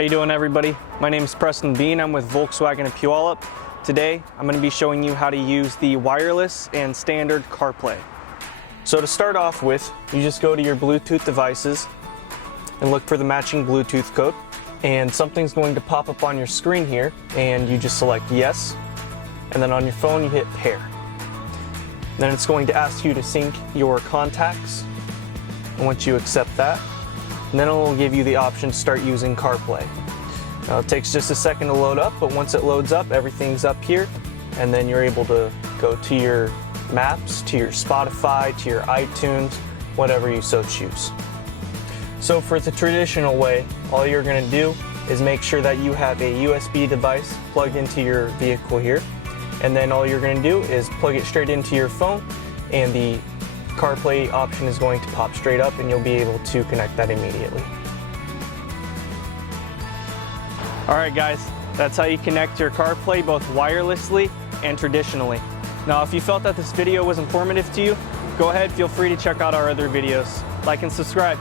How you doing, everybody? My name is Preston Bean. I'm with Volkswagen in Puyallup. Today I'm going to be showing you how to use the wireless and standard CarPlay. So to start off with, you just go to your Bluetooth devices and look for the matching Bluetooth code, and something's going to pop up on your screen here, and you just select yes, and then on your phone you hit pair. Then it's going to ask you to sync your contacts, and once you accept that, then it will give you the option to start using CarPlay. Now it takes just a second to load up, but once it loads up, everything's up here, and then you're able to go to your Maps, to your Spotify, to your iTunes, whatever you so choose. So for the traditional way, all you're going to do is make sure that you have a USB device plugged into your vehicle here, and then all you're going to do is plug it straight into your phone, and the CarPlay option is going to pop straight up and you'll be able to connect that immediately. Alright guys, that's how you connect your CarPlay both wirelessly and traditionally. Now if you felt that this video was informative to you, go ahead, feel free to check out our other videos. Like and subscribe.